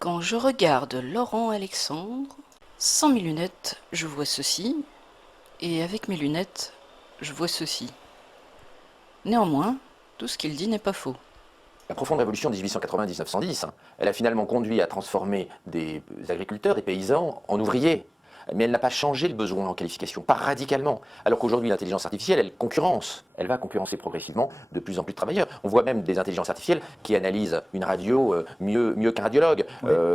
Quand je regarde Laurent Alexandre, sans mes lunettes, je vois ceci, et avec mes lunettes, je vois ceci. Néanmoins, tout ce qu'il dit n'est pas faux. La profonde révolution de 1890-1910, elle a finalement conduit à transformer des agriculteurs, des paysans, en ouvriers. Mais elle n'a pas changé le besoin en qualification, pas radicalement. Alors qu'aujourd'hui, l'intelligence artificielle, elle concurrence. Elle va concurrencer progressivement de plus en plus de travailleurs. On voit même des intelligences artificielles qui analysent une radio mieux qu'un radiologue,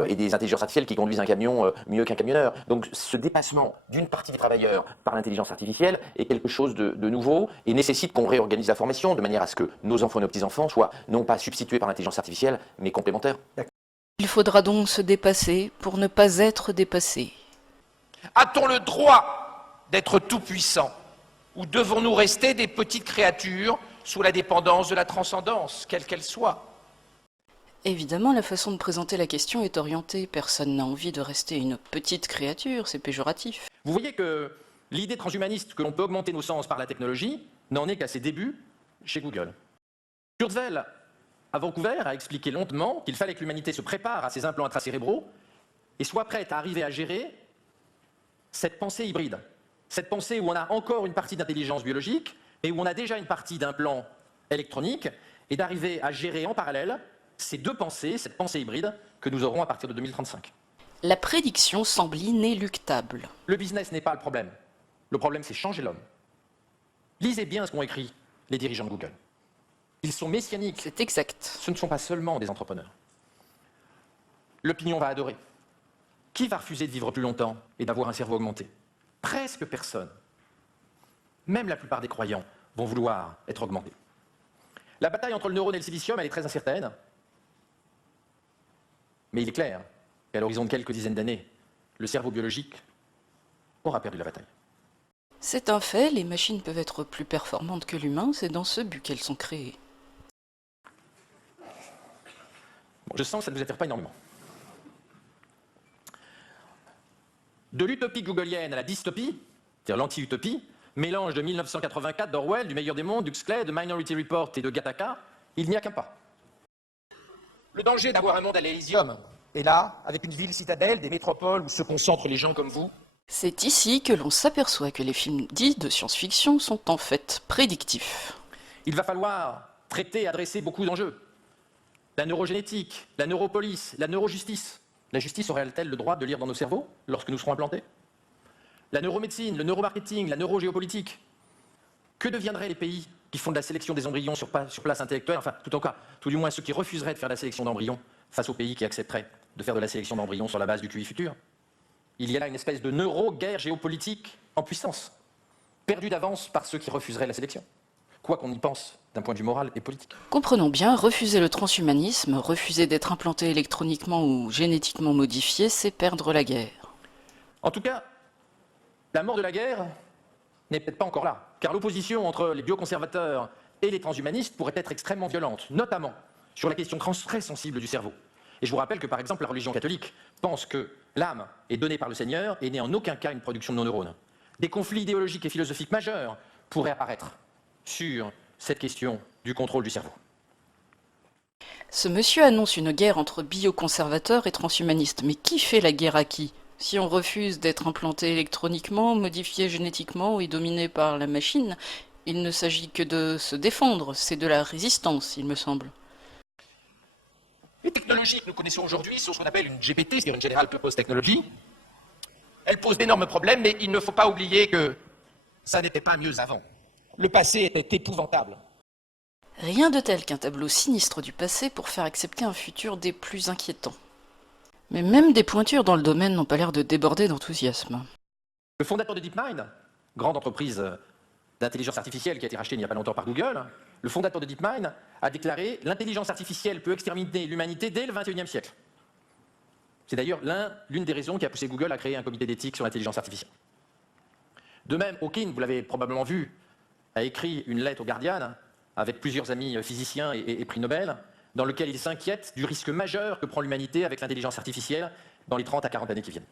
et des intelligences artificielles qui conduisent un camion mieux qu'un camionneur. Donc ce dépassement d'une partie des travailleurs par l'intelligence artificielle est quelque chose de nouveau et nécessite qu'on réorganise la formation de manière à ce que nos enfants et nos petits-enfants soient non pas substitués par l'intelligence artificielle, mais complémentaires. Il faudra donc se dépasser pour ne pas être dépassé. A-t-on le droit d'être tout-puissant ou devons-nous rester des petites créatures sous la dépendance de la transcendance, quelle qu'elle soit ? Évidemment, la façon de présenter la question est orientée. Personne n'a envie de rester une petite créature, c'est péjoratif. Vous voyez que l'idée transhumaniste que l'on peut augmenter nos sens par la technologie n'en est qu'à ses débuts chez Google. Kurzweil, à Vancouver, a expliqué longuement qu'il fallait que l'humanité se prépare à ces implants intracérébraux et soit prête à arriver à gérer cette pensée hybride, cette pensée où on a encore une partie d'intelligence biologique et où on a déjà une partie d'implant électronique, et d'arriver à gérer en parallèle ces deux pensées, cette pensée hybride que nous aurons à partir de 2035. La prédiction semble inéluctable. Le business n'est pas le problème c'est changer l'homme. Lisez bien ce qu'ont écrit les dirigeants de Google. Ils sont messianiques. C'est exact. Ce ne sont pas seulement des entrepreneurs. L'opinion va adorer. Qui va refuser de vivre plus longtemps et d'avoir un cerveau augmenté? Presque personne. Même la plupart des croyants vont vouloir être augmentés. La bataille entre le neurone et le silicium, elle est très incertaine. Mais il est clair qu'à l'horizon de quelques dizaines d'années, le cerveau biologique aura perdu la bataille. C'est un fait, les machines peuvent être plus performantes que l'humain, c'est dans ce but qu'elles sont créées. Bon, je sens que ça ne vous attire pas énormément. De l'utopie googlienne à la dystopie, c'est-à-dire l'anti-utopie, mélange de 1984 d'Orwell, du meilleur des mondes, d'Huxley, de Minority Report et de Gattaca, il n'y a qu'un pas. Le danger d'avoir un monde à l'Élysium est là, avec une ville citadelle, des métropoles où se concentrent les gens comme vous. C'est ici que l'on s'aperçoit que les films dits de science-fiction sont en fait prédictifs. Il va falloir traiter et adresser beaucoup d'enjeux. La neurogénétique, la neuropolice, la neurojustice. La justice aurait-elle le droit de lire dans nos cerveaux lorsque nous serons implantés? La neuromédecine, le neuromarketing, la neurogéopolitique. Que deviendraient les pays qui font de la sélection des embryons sur place intellectuelle, enfin, tout du moins ceux qui refuseraient de faire de la sélection d'embryons face aux pays qui accepteraient de faire de la sélection d'embryons sur la base du QI futur? Il y a là une espèce de neuro-guerre géopolitique en puissance, perdue d'avance par ceux qui refuseraient la sélection, quoi qu'on y pense d'un point de vue moral et politique. Comprenons bien, refuser le transhumanisme, refuser d'être implanté électroniquement ou génétiquement modifié, c'est perdre la guerre. En tout cas, la mort de la guerre n'est peut-être pas encore là, car l'opposition entre les bioconservateurs et les transhumanistes pourrait être extrêmement violente, notamment sur la question très sensible du cerveau. Et je vous rappelle que, par exemple, la religion catholique pense que l'âme est donnée par le Seigneur et n'est en aucun cas une production de nos neurones. Des conflits idéologiques et philosophiques majeurs pourraient apparaître sur cette question du contrôle du cerveau. Ce monsieur annonce une guerre entre bioconservateurs et transhumanistes. Mais qui fait la guerre à qui? Si on refuse d'être implanté électroniquement, modifié génétiquement et dominé par la machine, il ne s'agit que de se défendre, c'est de la résistance, il me semble. Les technologies que nous connaissons aujourd'hui sont ce qu'on appelle une GPT, c'est-à-dire une General Purpose Technology. Elles posent d'énormes problèmes, mais il ne faut pas oublier que ça n'était pas mieux avant. Le passé était épouvantable. Rien de tel qu'un tableau sinistre du passé pour faire accepter un futur des plus inquiétants. Mais même des pointures dans le domaine n'ont pas l'air de déborder d'enthousiasme. Le fondateur de DeepMind, grande entreprise d'intelligence artificielle qui a été rachetée il n'y a pas longtemps par Google, le fondateur de DeepMind a déclaré « L'intelligence artificielle peut exterminer l'humanité dès le XXIe siècle ». C'est d'ailleurs l'une des raisons qui a poussé Google à créer un comité d'éthique sur l'intelligence artificielle. De même, Hawking, vous l'avez probablement vu, a écrit une lettre au Guardian avec plusieurs amis physiciens et prix Nobel, dans lequel il s'inquiète du risque majeur que prend l'humanité avec l'intelligence artificielle dans les 30 à 40 années qui viennent.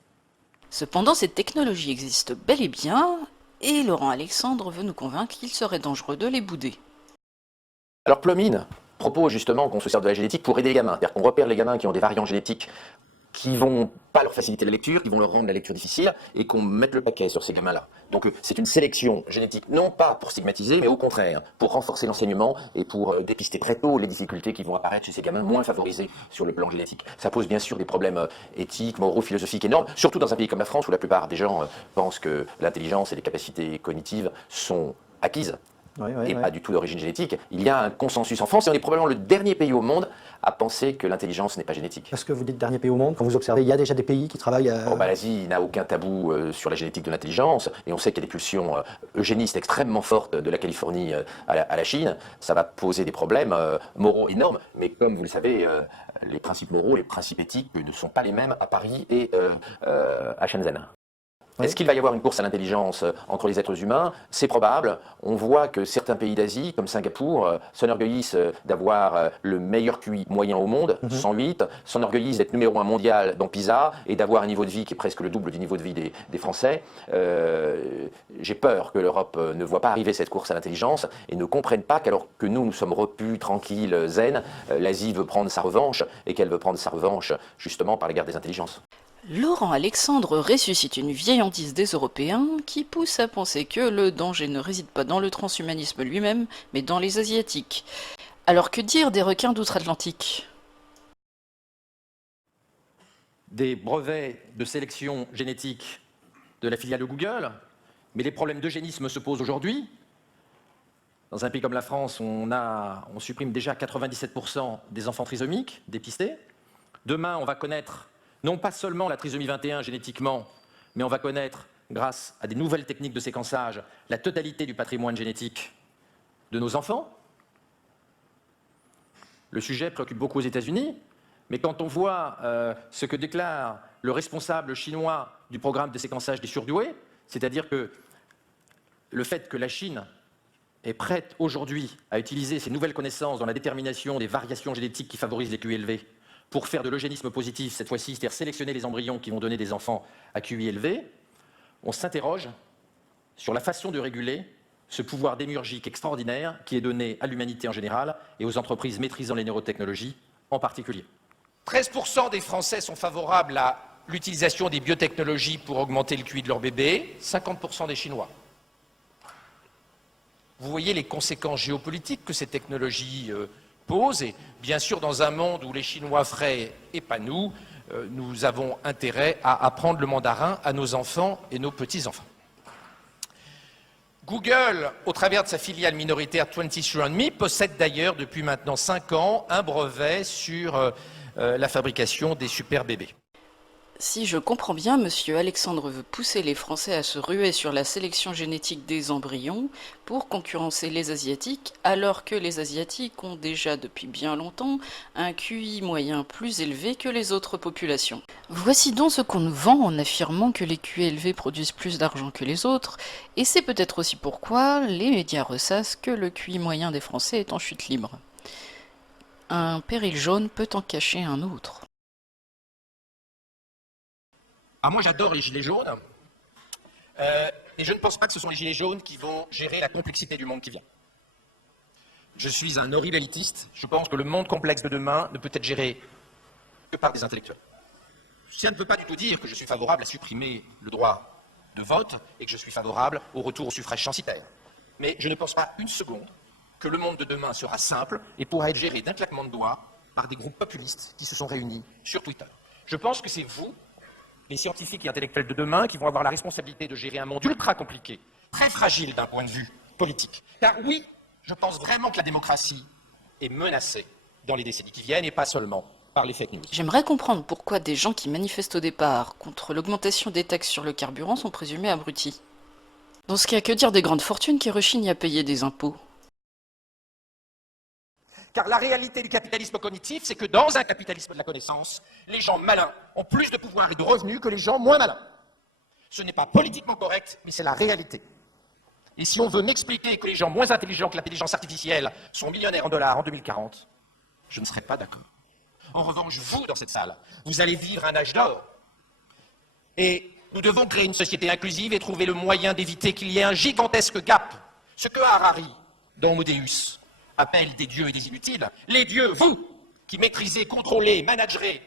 Cependant, ces technologies existent bel et bien, et Laurent Alexandre veut nous convaincre qu'il serait dangereux de les bouder. Alors Plumine propose justement qu'on se serve de la génétique pour aider les gamins, c'est-à-dire qu'on repère les gamins qui ont des variants génétiques qui vont pas leur faciliter la lecture, qui vont leur rendre la lecture difficile, et qu'on mette le paquet sur ces gamins-là. Donc c'est une sélection génétique, non pas pour stigmatiser, mais au contraire, pour renforcer l'enseignement et pour dépister très tôt les difficultés qui vont apparaître chez ces gamins moins favorisés sur le plan génétique. Ça pose bien sûr des problèmes éthiques, moraux, philosophiques énormes, surtout dans un pays comme la France où la plupart des gens pensent que l'intelligence et les capacités cognitives sont acquises. Et pas du tout d'origine génétique. Il y a un consensus en France et on est probablement le dernier pays au monde à penser que l'intelligence n'est pas génétique. Parce que vous dites dernier pays au monde, quand vous observez, il y a déjà des pays qui travaillent à... Bon, l'Asie n'a aucun tabou sur la génétique de l'intelligence et on sait qu'il y a des pulsions eugénistes extrêmement fortes de la Californie à la Chine. Ça va poser des problèmes moraux énormes, mais comme vous le savez, les principes moraux, les principes éthiques ne sont pas les mêmes à Paris et à Shenzhen. Oui. Est-ce qu'il va y avoir une course à l'intelligence entre les êtres humains? C'est probable. On voit que certains pays d'Asie, comme Singapour, s'enorgueillissent d'avoir le meilleur QI moyen au monde, 108, s'enorgueillissent d'être numéro 1 mondial dans PISA et d'avoir un niveau de vie qui est presque le double du niveau de vie des Français. J'ai peur que l'Europe ne voit pas arriver cette course à l'intelligence et ne comprenne pas qu'alors que nous sommes repus, tranquilles, zen, l'Asie veut prendre sa revanche et qu'elle veut prendre sa revanche justement par la guerre des intelligences. Laurent Alexandre ressuscite une vieille hantise des Européens qui pousse à penser que le danger ne réside pas dans le transhumanisme lui-même, mais dans les Asiatiques. Alors que dire des requins d'outre-Atlantique? Des brevets de sélection génétique de la filiale de Google, mais les problèmes d'eugénisme se posent aujourd'hui. Dans un pays comme la France, on supprime déjà 97% des enfants trisomiques dépistés. Demain, on va connaître non pas seulement la trisomie 21 génétiquement, mais on va connaître, grâce à des nouvelles techniques de séquençage, la totalité du patrimoine génétique de nos enfants. Le sujet préoccupe beaucoup aux États-Unis, mais quand on voit ce que déclare le responsable chinois du programme de séquençage des surdoués, c'est-à-dire que le fait que la Chine est prête aujourd'hui à utiliser ses nouvelles connaissances dans la détermination des variations génétiques qui favorisent les QI élevés pour faire de l'eugénisme positif, cette fois-ci, c'est-à-dire sélectionner les embryons qui vont donner des enfants à QI élevé, on s'interroge sur la façon de réguler ce pouvoir démiurgique extraordinaire qui est donné à l'humanité en général et aux entreprises maîtrisant les neurotechnologies en particulier. 13% des Français sont favorables à l'utilisation des biotechnologies pour augmenter le QI de leur bébé, 50% des Chinois. Vous voyez les conséquences géopolitiques que ces technologies posent, et bien sûr, dans un monde où les Chinois feraient et pas nous, nous avons intérêt à apprendre le mandarin à nos enfants et nos petits-enfants. Google, au travers de sa filiale minoritaire 23andMe, possède d'ailleurs depuis maintenant 5 ans un brevet sur la fabrication des super bébés. Si je comprends bien, monsieur Alexandre veut pousser les Français à se ruer sur la sélection génétique des embryons pour concurrencer les Asiatiques, alors que les Asiatiques ont déjà depuis bien longtemps un QI moyen plus élevé que les autres populations. Voici donc ce qu'on nous vend en affirmant que les QI élevés produisent plus d'argent que les autres, et c'est peut-être aussi pourquoi les médias ressassent que le QI moyen des Français est en chute libre. Un péril jaune peut en cacher un autre. Ah, moi j'adore les gilets jaunes, et je ne pense pas que ce sont les gilets jaunes qui vont gérer la complexité du monde qui vient. Je suis un horrible élitiste, je pense que le monde complexe de demain ne peut être géré que par des intellectuels. Ça ne veut pas du tout dire que je suis favorable à supprimer le droit de vote et que je suis favorable au retour au suffrage censitaire. Mais je ne pense pas une seconde que le monde de demain sera simple et pourra être géré d'un claquement de doigts par des groupes populistes qui se sont réunis sur Twitter. Je pense que c'est vous, les scientifiques et intellectuels de demain, qui vont avoir la responsabilité de gérer un monde ultra compliqué, très fragile d'un point de vue politique. Car oui, je pense vraiment que la démocratie est menacée dans les décennies qui viennent, et pas seulement par les fake news. J'aimerais comprendre pourquoi des gens qui manifestent au départ contre l'augmentation des taxes sur le carburant sont présumés abrutis. Dans ce cas, que dire des grandes fortunes qui rechignent à payer des impôts? Car la réalité du capitalisme cognitif, c'est que dans un capitalisme de la connaissance, les gens malins ont plus de pouvoir et de revenus que les gens moins malins. Ce n'est pas politiquement correct, mais c'est la réalité. Et si on veut m'expliquer que les gens moins intelligents que l'intelligence artificielle sont millionnaires en dollars en 2040, je ne serai pas d'accord. En revanche, vous, dans cette salle, vous allez vivre un âge d'or. Et nous devons créer une société inclusive et trouver le moyen d'éviter qu'il y ait un gigantesque gap. Ce que Harari, dans Homo Deus, appelle des dieux et des inutiles, les dieux, vous, qui maîtrisez, contrôlez, managerez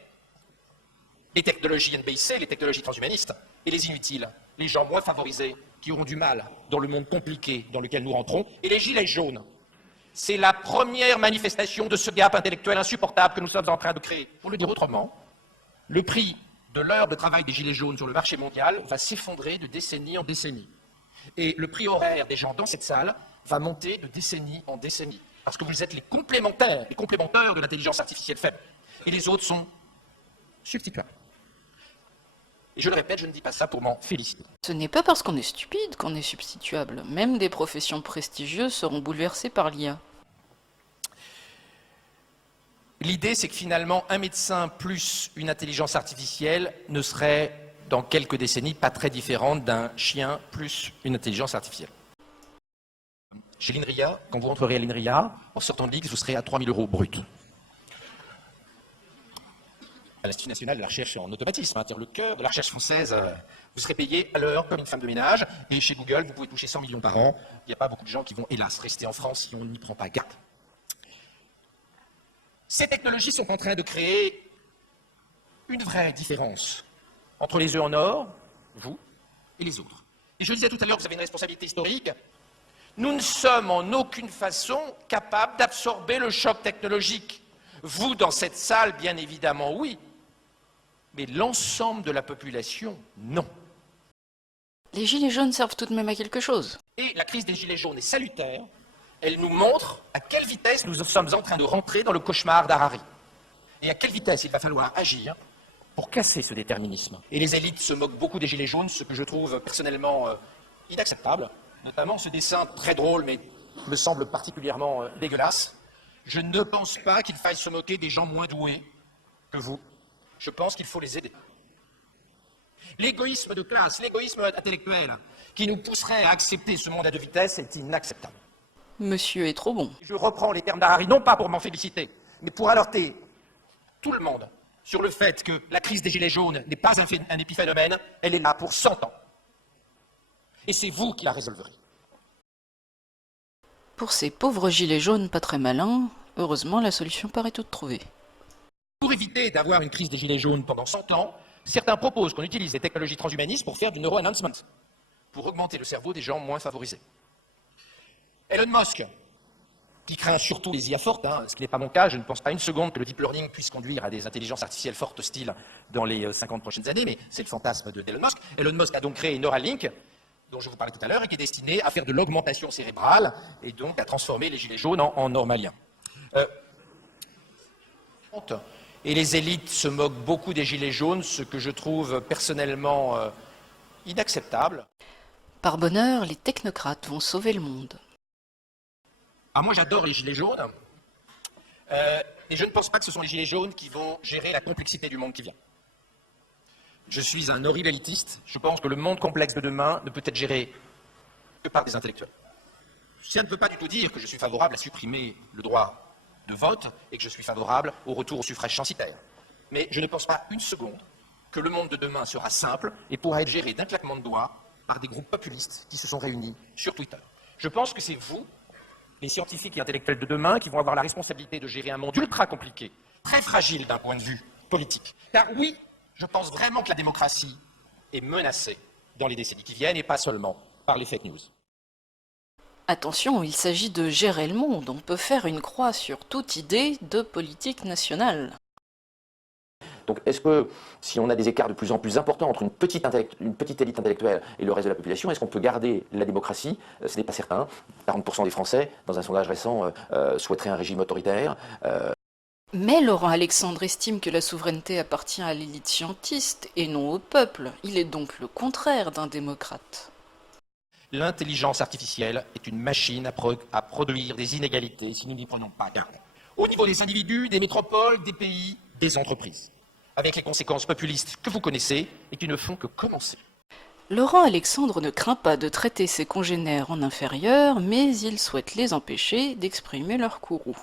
les technologies NBIC, les technologies transhumanistes, et les inutiles, les gens moins favorisés, qui auront du mal dans le monde compliqué dans lequel nous rentrons, et les gilets jaunes. C'est la première manifestation de ce gap intellectuel insupportable que nous sommes en train de créer. Pour le dire autrement, le prix de l'heure de travail des gilets jaunes sur le marché mondial va s'effondrer de décennie en décennie. Et le prix horaire des gens dans cette salle va monter de décennie en décennie. Parce que vous êtes les complémentaires de l'intelligence artificielle faible. Et les autres sont substituables. Et je le répète, je ne dis pas ça pour m'en féliciter. Ce n'est pas parce qu'on est stupide qu'on est substituable. Même des professions prestigieuses seront bouleversées par l'IA. L'idée, c'est que finalement, un médecin plus une intelligence artificielle ne serait, dans quelques décennies, pas très différente d'un chien plus une intelligence artificielle. Chez l'INRIA, quand vous rentrerez à l'INRIA, en sortant de l'X, vous serez à 3 000 € brut. À l'Institut national de la recherche en automatisme, c'est-à-dire le cœur de la recherche française, vous serez payé à l'heure comme une femme de ménage, et chez Google, vous pouvez toucher 100 millions par an. Il n'y a pas beaucoup de gens qui vont, hélas, rester en France si on n'y prend pas garde. Ces technologies sont en train de créer une vraie différence entre les œufs en or, vous, et les autres. Et je disais tout à l'heure que vous avez une responsabilité historique. Nous ne sommes en aucune façon capables d'absorber le choc technologique. Vous, dans cette salle, bien évidemment, oui. Mais l'ensemble de la population, non. Les gilets jaunes servent tout de même à quelque chose. Et la crise des gilets jaunes est salutaire. Elle nous montre à quelle vitesse nous sommes en train de rentrer dans le cauchemar d'Harari. Et à quelle vitesse il va falloir agir pour casser ce déterminisme. Et les élites se moquent beaucoup des gilets jaunes, ce que je trouve personnellement inacceptable. Notamment ce dessin très drôle, mais me semble particulièrement dégueulasse. Je ne pense pas qu'il faille se moquer des gens moins doués que vous. Je pense qu'il faut les aider. L'égoïsme de classe, l'égoïsme intellectuel qui nous pousserait à accepter ce monde à deux vitesses est inacceptable. Monsieur est trop bon. Je reprends les termes d'Harari, non pas pour m'en féliciter, mais pour alerter tout le monde sur le fait que la crise des Gilets jaunes n'est pas un épiphénomène, elle est là pour 100 ans. Et c'est vous qui la résolverez. Pour ces pauvres gilets jaunes pas très malins, heureusement la solution paraît toute trouvée. Pour éviter d'avoir une crise des Gilets jaunes pendant 100 ans, certains proposent qu'on utilise les technologies transhumanistes pour faire du neuro-enhancement, pour augmenter le cerveau des gens moins favorisés. Elon Musk, qui craint surtout les IA fortes, ce qui n'est pas mon cas, je ne pense pas une seconde que le deep learning puisse conduire à des intelligences artificielles fortes hostiles dans les 50 prochaines années, mais c'est le fantasme d'Elon Musk. Elon Musk a donc créé Neuralink, dont je vous parlais tout à l'heure, et qui est destiné à faire de l'augmentation cérébrale, et donc à transformer les gilets jaunes en normaliens. Et les élites se moquent beaucoup des gilets jaunes, ce que je trouve personnellement inacceptable. Par bonheur, les technocrates vont sauver le monde. Ah, moi j'adore les gilets jaunes, et je ne pense pas que ce sont les gilets jaunes qui vont gérer la complexité du monde qui vient. Je suis un horrible élitiste, je pense que le monde complexe de demain ne peut être géré que par des intellectuels. Ça ne veut pas du tout dire que je suis favorable à supprimer le droit de vote et que je suis favorable au retour au suffrage censitaire. Mais je ne pense pas une seconde que le monde de demain sera simple et pourra être géré d'un claquement de doigts par des groupes populistes qui se sont réunis sur Twitter. Je pense que c'est vous, les scientifiques et intellectuels de demain, qui vont avoir la responsabilité de gérer un monde ultra compliqué, très fragile d'un point de vue politique. Car oui, je pense vraiment que la démocratie est menacée dans les décennies qui viennent et pas seulement par les fake news. Attention, il s'agit de gérer le monde. On peut faire une croix sur toute idée de politique nationale. Donc est-ce que si on a des écarts de plus en plus importants entre une petite élite intellectuelle et le reste de la population, est-ce qu'on peut garder la démocratie? Ce n'est pas certain. 40% des Français, dans un sondage récent, souhaiteraient un régime autoritaire. Mais Laurent Alexandre estime que la souveraineté appartient à l'élite scientiste et non au peuple. Il est donc le contraire d'un démocrate. L'intelligence artificielle est une machine à produire des inégalités si nous n'y prenons pas garde. Au niveau des individus, des métropoles, des pays, des entreprises. Avec les conséquences populistes que vous connaissez et qui ne font que commencer. Laurent Alexandre ne craint pas de traiter ses congénères en inférieurs, mais il souhaite les empêcher d'exprimer leur courroux.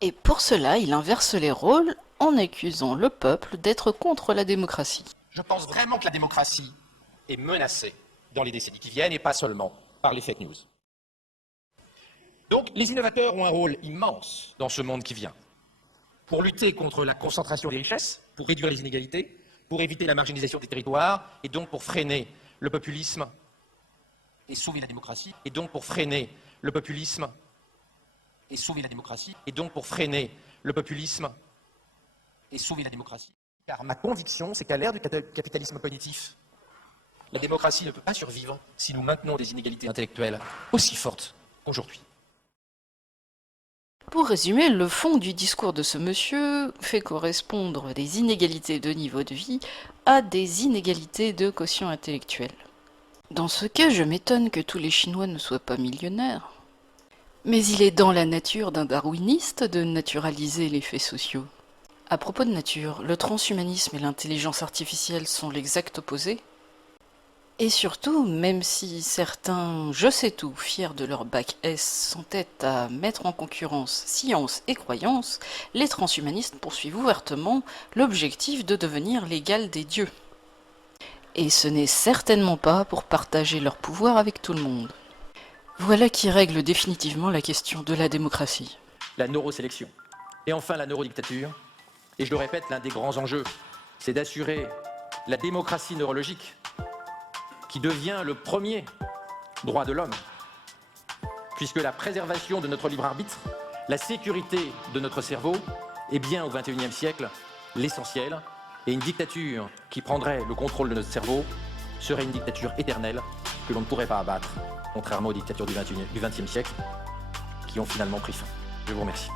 Et pour cela, il inverse les rôles en accusant le peuple d'être contre la démocratie. Je pense vraiment que la démocratie est menacée dans les décennies qui viennent et pas seulement par les fake news. Donc les innovateurs ont un rôle immense dans ce monde qui vient. Pour lutter contre la concentration des richesses, pour réduire les inégalités, pour éviter la marginalisation des territoires, et donc pour freiner le populisme et sauver la démocratie, et donc pour freiner le populisme et sauver la démocratie, et donc pour freiner le populisme et sauver la démocratie. Car ma conviction, c'est qu'à l'ère du capitalisme cognitif, la démocratie ne peut pas survivre si nous maintenons des inégalités intellectuelles aussi fortes qu'aujourd'hui. Pour résumer, le fond du discours de ce monsieur fait correspondre des inégalités de niveau de vie à des inégalités de quotient intellectuel. Dans ce cas, je m'étonne que tous les Chinois ne soient pas millionnaires. Mais il est dans la nature d'un darwiniste de naturaliser les faits sociaux. À propos de nature, le transhumanisme et l'intelligence artificielle sont l'exact opposé. Et surtout, même si certains je sais tout fiers de leur bac S s'entêtent à mettre en concurrence science et croyance, les transhumanistes poursuivent ouvertement l'objectif de devenir l'égal des dieux. Et ce n'est certainement pas pour partager leur pouvoir avec tout le monde. Voilà qui règle définitivement la question de la démocratie. La neurosélection. Et enfin la neurodictature. Et je le répète, l'un des grands enjeux, c'est d'assurer la démocratie neurologique qui devient le premier droit de l'homme, puisque la préservation de notre libre arbitre, la sécurité de notre cerveau est bien au XXIe siècle l'essentiel, et une dictature qui prendrait le contrôle de notre cerveau serait une dictature éternelle que l'on ne pourrait pas abattre, contrairement aux dictatures du XXe siècle qui ont finalement pris fin. Je vous remercie.